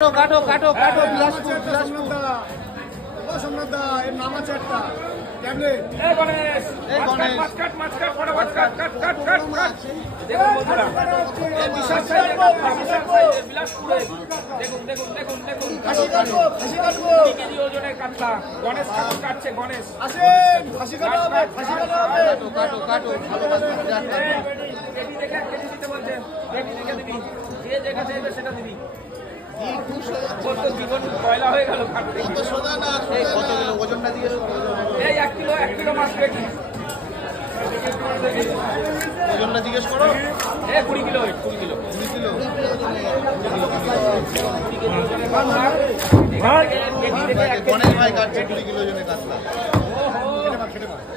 কাটো কাটো কাটো বিলাসপুর বিলাসপুর সোমনাথদা এর নাম আছে একটা ট্যাবলেট এই গণেশ এই গণেশ মাছ কাট ফটাফট কাট দেখুন বন্ধুরা এই বিশাল সাইজের বিলাসপুরে দেখুন দেখুন দেখুন দেখুন খাসি কাটবো 2 কেজি ওজনের কাতলা গণেশ ঠাকুর কাটছে গণেশ আসেন খাসি কাটা হবে কাটো কাটো ভালো কাটছে বিরাট পেটি দেখে এক কেজি দিতে বলছেন পেটি দেখে দিবি যে কাছে চাইবে সেটা দিবি কত জীবন পয়লা হয়ে গেল কাটতে কত সোজা না এই কত কিলো ওজনটা দিয়ে এই 1 কিলো মাছ পেটি ওজনটা জিজ্ঞেস করো এই 20 কিলো 20 কিলো গণেশ ভাই কাটছে 20 কিলো ওজনের কাতলা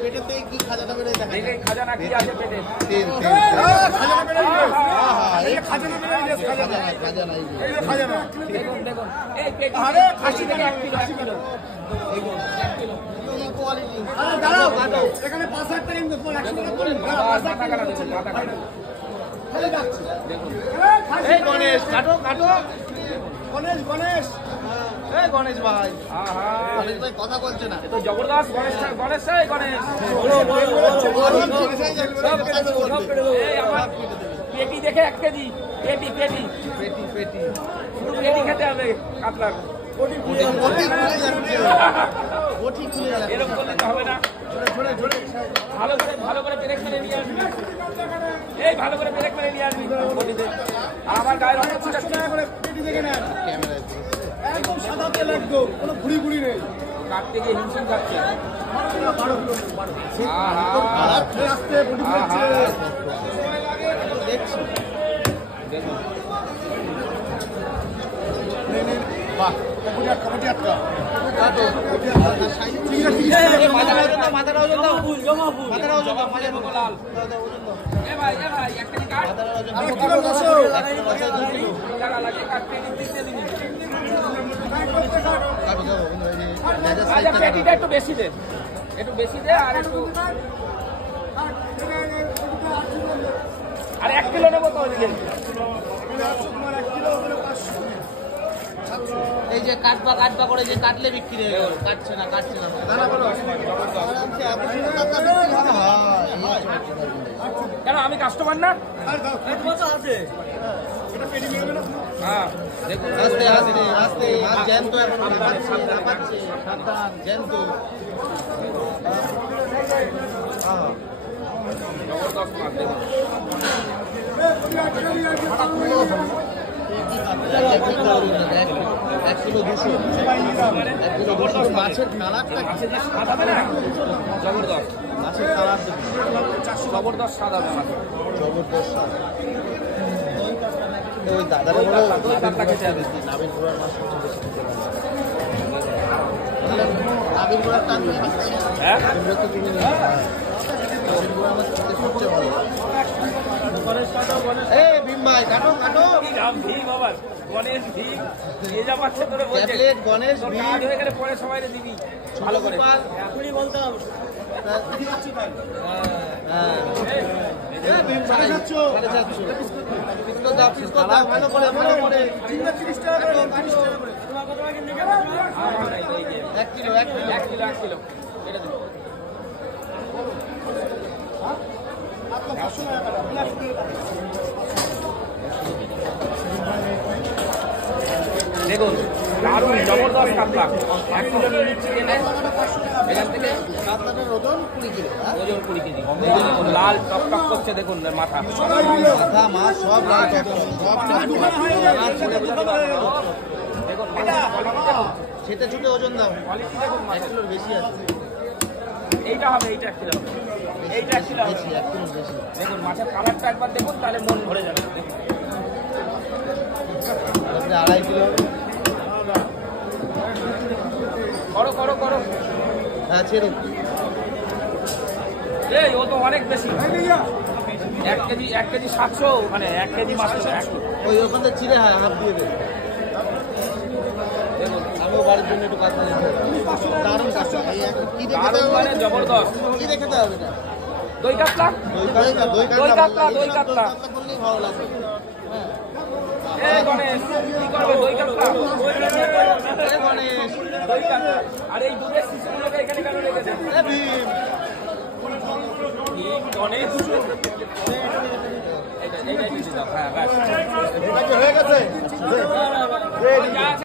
পেটেতে কি খাজাটা বেড়ে দেখা এই খাজানা কি আছে পেটে তেল খাজানা বেড়ে এই খাজানা বেড়ে গেছে খাজানা এই খাজানা দেখুন দেখুন এই পেটি আরে খাসি থেকে 1 কিলো এই 1 কিলো এই কোয়ালিটি আরে দাঁড়াও কাটো এখানে 5000 টাকা ইনভেস্ট করে 100 টাকা করি মাথা কাটা দেখুন মাথা কাটা খালি যাচ্ছে দেখুন এই গণেশ কাটো কাটো গণেশ এই গণেশ ভাই আহা গণেশ ভাই কথা বলছে না এ তো জবরদস্ত গণেশ এই গণেশ এই আমার পেটি দেখে 1 কেজি পেটি শুধু পেটি খেতে হবে কাতলার এরকম করলে তো হবে না ভালো করে ব্রেক মেরে নিয়ে আসবি এই ভালো করে ব্রেক মেরে নিয়ে আসবি বডিতে আমার গায়ের রঙ করে পেটি দেখে নেন একদম সাদা তেল একদম কোনো ঘুরি নেই কাটতে গিয়ে হিমশিম খাচ্ছে আস্তে বডি করছে দেখছি দেখুন বাহ কমিটি আটকা কাটো মাথাটা ওজন দাও জমা ফুল মাথাটা ওজন দাও মাঝে মতো লাল এ ভাই একটা কাট আর কিলো 900 টাকা লাগে কাটতে দিতে দিবি আচ্ছা পেটিটা একটু বেশি দে আর একটু আর 1 কিলো নেবো তো ওইদিকে এই যে কাটবা করে যে কাটলে বিক্রি হয়ে গেল কাটছে না কেন আমি কাস্টমার না হ্যাঁ দেখুন আস্তে মাছ জ্যান্ত এখন পাচ্ছে জ্যান্ত জবরদস্ত মাছ দেখুন এক কিলো 200 মাছের কালারটা মাছের যে স্বাদ হবে না জবরদস্ত মাছের কালার জবরদস্ত স্বাদ হবে মাছের জবরদস্ত ওই দাদার বলো কাতলা খেতে হবে নাবিল ঘোড়ার মাছ নাবিল ঘোড়ার টান হ্যাঁ আমরা তো কিনে নিই নাবিল ঘোড়ার মাছ খেতে সবচেয়ে ভালো এই ভীম ভাই কাটো কি নাম ভীম বাবা গণেশ ভীম এ যা পাচ্ছে তোরে বলছে ট্যাবলেট গণেশ তোর ভীম কাজ হয়ে গেলে পরে সবাই দিবি ভালো করে এখনই বলতে হবে হ্যাঁ ভীম ভাই 750 পিসকো দাও ভালো করে 30 টাকা করে 30 টাকা করে তোমার কত টাকা কিনে গেল 1 কিলো এটা দিন আপনার 500 টাকা দেখুন দারুণ জবরদস্ত কাতলা 1 কিলো নিচ্ছি এনে এখান থেকে কাতলাটার ওজন 20 কিলো ওজন 20 কেজি দেখুন লাল টকটক করছে দেখুন মাথা মাথা মাছ সব লাল সব দেখুন সেটা ছুটে ওজন দাও কোয়ালিটি দেখুন 1 কিলোর বেশি আছে এইটা হবে এইটা 1 কিলো এইটা 1 কিলো হবে বেশি 1 কিলোর বেশি দেখুন মাছের কালারটা একবার দেখুন তাহলে মন ভরে যাবে দেখুন তাহলে 2.5 কিলো করো হ্যাঁ ছেড়ে এই ও তো অনেক বেশি 1 কেজি 700 মানে 1 কেজি মাছ ওই ওখানে চিড়ে হাফ দিয়ে দে দেখুন আমিও বাড়ির জন্য একটু কাতলা নিতে দারুণ কাতলা কি দেখে দারুণ মানে জবরদস্ত কি দেখে হবে না দই কাতলা দই কাতলা দই কাতলা করলেই ভালো লাগবে হ্যাঁ এই গণেশ কি করবে দই কাটবা এই গণেশ দই কাটবা আর এই দুধের শিশুগুলোকে এখানে কেন রেখেছেন এ ভীম গণেশ এইটাই দিতে দাও হ্যাঁ ব্যাস হয়ে গেছে যা আছে